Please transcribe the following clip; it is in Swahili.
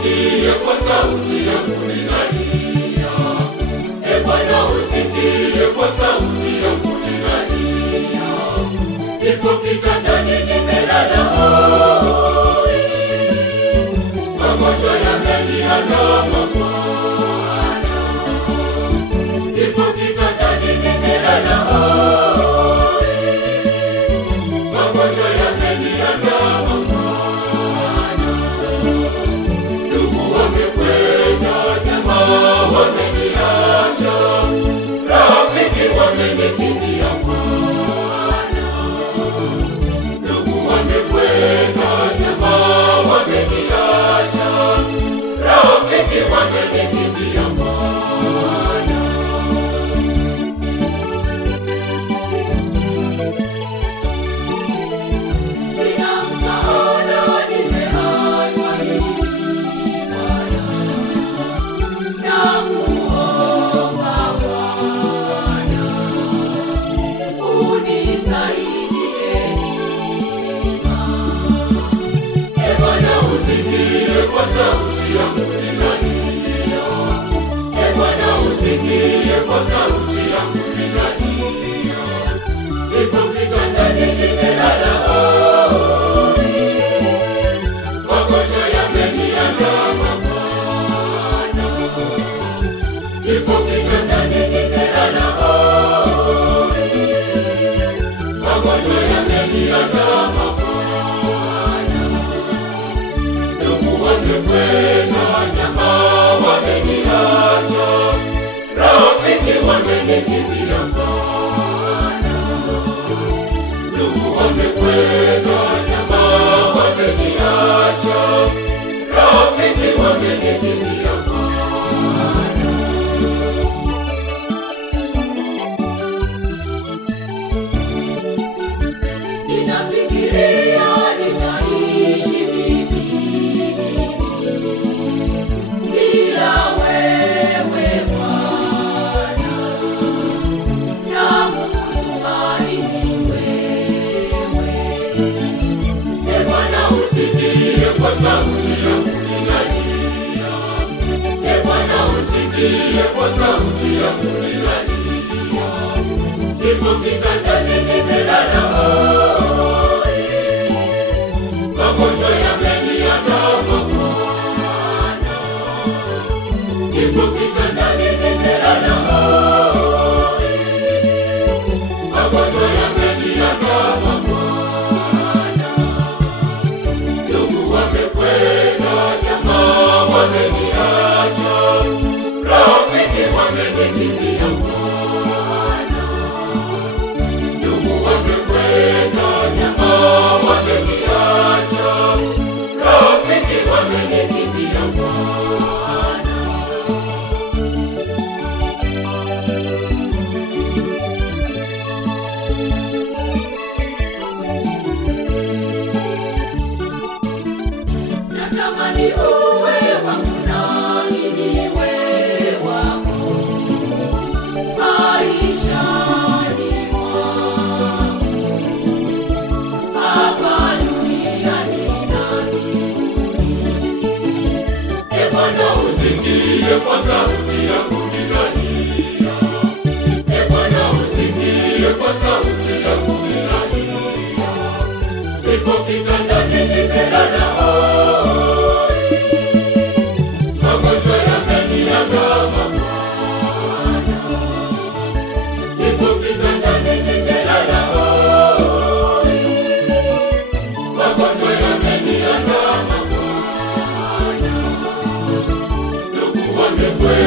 usikie kwa sauti yangu ninalia. E Bwana usikie kwa sauti yangu ninalia. Nipo kitandani nimelala hoi, magonjwa yameniandama Bwana. Nipo kitandani nimelala hoi, magonjwa yameniandama Bwana. Ndugu wamekwenda, jamaa wameniacha, rafiki wamenikimbia Bwana. Ndugu wamekwenda, jamaa wameniacha, rafiki wamenikimbia Bwana. Sina msaada, nimeachwa mimi Bwana. Namuomba Bwana, unisaidie neema. E Bwana usikie kwa sauti yangu ninalia. E Bwana usikie kwa sauti yangu ninalia. Nipo kitandani nimelala hoi, magonjwa yameniandama Bwana. Nipo kitandani nimelala hoi, magonjwa yameniandama Bwana. Ndugu wamekwenda, jamaa wameniacha, rafiki wamenikimbia Bwana. Ndugu wamekwenda, jamaa wameniacha, rafiki wamenikimbia Bwana. Ninafikiria nitaishi vipi bila wewe Bwana, nakutumaini wewe. E Bwana usikie kwa sauti yangu ninalia. E Bwana usikie kwa sauti yangu ninalia. Nipo kitandani nimelala hoi, magonjwa yameniandama Bwana. Nipo kitandani nimelala hoi, magonjwa yameniandama Bwana. Ndugu wamekwenda, jamaa wameniacha, rafiki wamenikimbia Bwana. Ndugu wamekwenda, jamaa wameniacha, rafiki wamenikimbia Bwana. Natamani uwe wangu nami niwe wako, maishani mwangu, hapa duniani na mbinguni. E Bwana usikie kwa sauti yangu ninalia. E Bwana usikie kwa sauti yangu ninalia. Nipo kitandani nimelala hoi, magonjwa yameniandama Bwana. Nipo kitandani nimelala hoi, magonjwa yameniandama Bwana. Ndugu wamekwenda,